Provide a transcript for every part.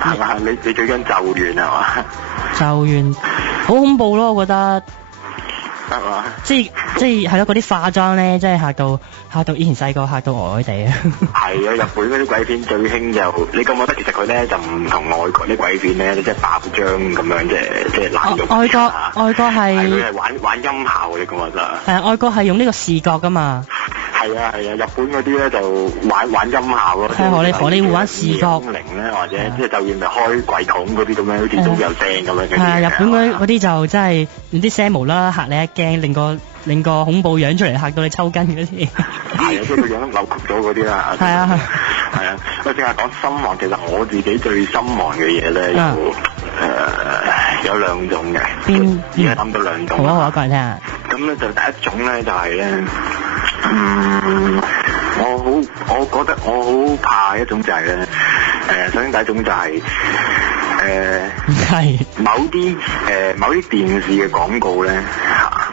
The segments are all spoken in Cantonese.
係嘛？你最驚咒怨係嘛？咒怨好恐怖咯，我覺得。係嘛？即係係咯，嗰啲化妝咧，真係嚇到以前細個嚇到呆呆地啊！係啊，日本嗰啲鬼片最興就，你覺唔覺得其實佢咧就唔同外國啲鬼片咧，即係爆漿咁樣，即係濫用外國係佢係玩音效，你覺唔覺得？係啊，外國係用呢個視覺噶嘛。係啊，日本嗰啲咧就玩音效咯。係荷里活玩視覺。靈咧，或者即係就算咪開櫃桶嗰啲咁樣，好似都有聲咁樣嘅。係啊，日本嗰啲就真係啲聲無啦啦嚇你一驚，令個恐怖樣出嚟嚇到你抽筋嗰啲。係啊，即係個樣扭曲咗嗰啲啦。係啊。我淨係講心亡，其實我自己最心亡嘅嘢咧有兩種嘅。而家諗到兩種。好啊，講嚟聽下。咁咧就第一種咧就係咧，我覺得我好怕一種就係咧，首先第一種就係某啲電視嘅廣告咧，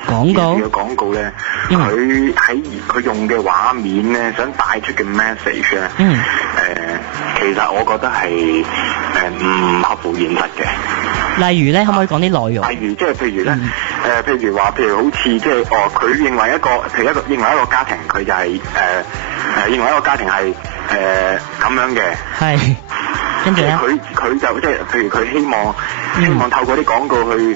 電視嘅廣告咧，佢用嘅畫面咧，想帶出嘅 message 咧，其實我覺得係唔合乎現實嘅。例如咧，可唔可以講啲內容？例如即係譬如咧，譬如好似即係佢認為一個家庭，佢就係認為一個家庭係咁樣嘅。係。跟住咧，佢就即係譬如佢希望透過啲廣告去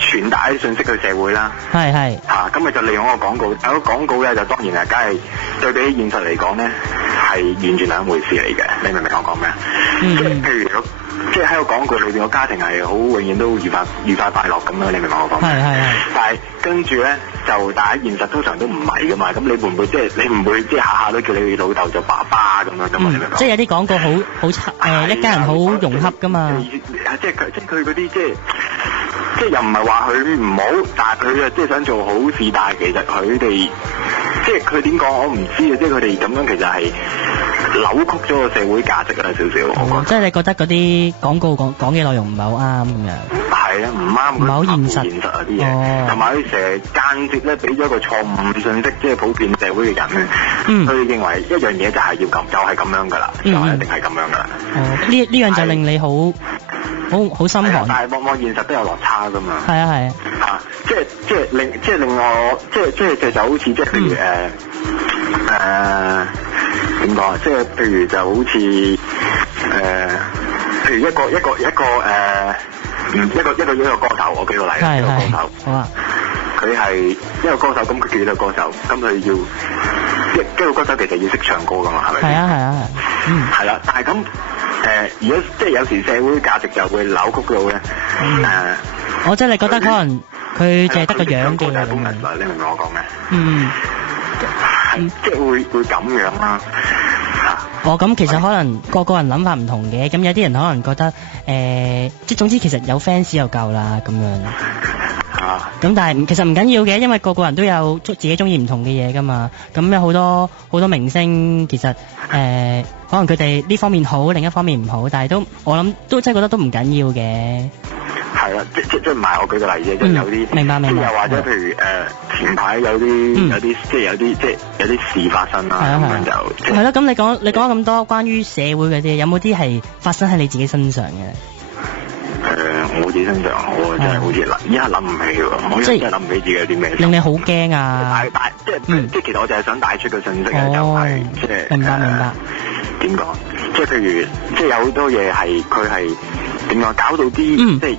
傳達一啲信息去社會啦。係。咁咪就利用一個廣告，有個廣告咧就當然係梗係對比起現實嚟講咧係完全兩回事嚟嘅。你明唔明我講咩啊？即係譬如即係喺個廣告裏邊個家庭係好永遠都愉快快樂咁樣，你明唔明我講咩？係。但係跟住咧但係現實通常都唔係噶嘛，咁你會唔會你唔會下下都叫你老豆做爸爸咁樣噶嘛？你明唔明？即係有啲廣告好一家人好融洽噶嘛。即係佢嗰啲即係又唔係話佢唔好，但係佢即係想做好事，但係其實佢哋即係佢點講我唔知啊！即係佢哋咁樣其實係扭曲咗個社會價值啊少少。即係你覺得嗰啲廣告講嘅內容唔係好啱咁樣？係啊，唔啱，唔係好現實啊啲嘢，同埋佢成日間接咧俾咗一個錯誤信息，即係普遍社會嘅人咧，佢認為一樣嘢就係要咁，就係咁樣噶啦，就係一定係咁樣噶啦。呢樣就令你好心寒。但係往往現實都有落差噶嘛。係啊。即係令我就好似即係譬如點講啊？即係譬如就好似譬如一個歌手，我舉個例啦，一個歌手。好啊。佢係一個歌手，咁佢叫一個歌手，咁佢要一個歌手其實要識唱歌噶嘛，係咪？係啊。係啦，但係咁如果即係有時社會價值就會扭曲到咧我即係你覺得可能佢淨係得個樣嘅咁樣。你明唔明我講咩？即係會咁樣啦。咁其實可能個人諗法唔同嘅，咁有啲人可能覺得即係總之其實有 fans 就夠啦咁樣。咁但係其實唔緊要嘅，因為個人都有自己中意唔同嘅嘢噶嘛。咁有好多明星其實可能佢哋呢方面好，另一方面唔好，但係我諗都真係覺得都唔緊要嘅。係啦，即唔係我舉個例子，即係有啲明白，又或者譬如前排有啲事發生啦，咁樣就係咯。咁你講咗咁多關於社會嗰啲，有冇啲係發生喺你自己身上嘅？我自己身上我真係好似依家諗唔起喎，我真係諗唔起自己有啲咩令你好驚啊！即係其實我就係想帶出個信息就係即係明白點講？即係譬如即係有好多嘢係佢係點講？搞到啲即係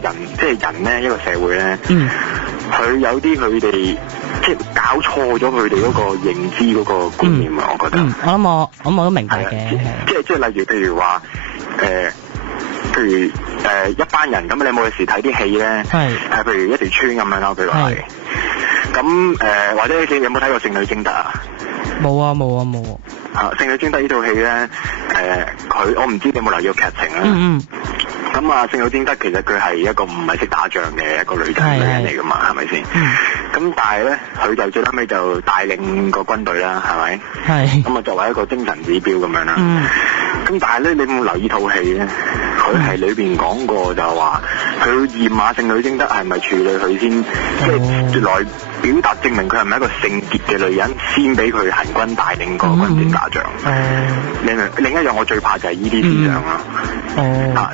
人咧，一個社會咧，佢有啲佢哋即係搞錯咗佢哋嗰個認知嗰個觀念啊！我覺得我都明白嘅，即係例如譬如話譬如一班人咁，你有冇時睇啲戲咧？係譬如一條村咁樣啦，譬如話係。咁或者你有冇睇過《聖女貞德》啊？冇啊！《聖女貞德》呢套戲咧，我唔知你有冇留意個劇情啦。咁啊，聖女貞德其實佢係一個唔係識打仗嘅一個女人嚟噶嘛，係咪先？咁但係咧，佢就最後尾就帶領個軍隊啦，係咪？係。咁啊，作為一個精神指標咁樣啦。咁但係咧，你有冇留意套戲咧？佢係裏邊講過就話，佢要驗下聖女貞德係咪處女佢先，即係來表達證明佢係咪一個聖潔嘅女人，先俾佢行軍帶領個軍團打仗。另一樣我最怕就係呢啲思想啦。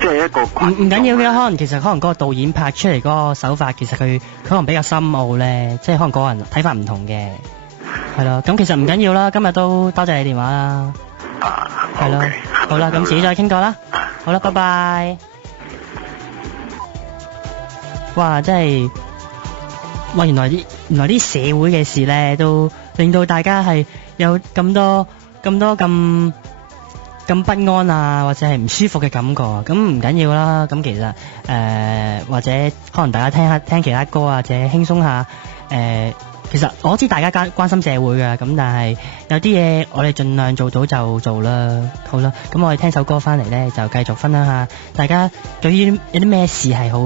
即係一個唔緊要嘅，可能嗰個導演拍出嚟嗰個手法，其實佢可能比較深奧咧，即係可能個人睇法唔同嘅，係咯。咁其實唔緊要啦，今日都多謝你電話啦。係咯，好啦，咁遲啲再傾過啦。好啦，拜拜。哇，真係，哇，原來啲社會嘅事咧，都令到大家係有咁多咁不安啊，或者係唔舒服嘅感覺。咁唔緊要啦，咁其實或者可能大家聽其他歌啊，或者輕鬆下。其實我知大家關心社會㗎，咁但係有啲嘢我哋盡量做到就做啦。好啦，咁我哋聽首歌翻嚟咧，就繼續分享下大家對於有啲咩事係好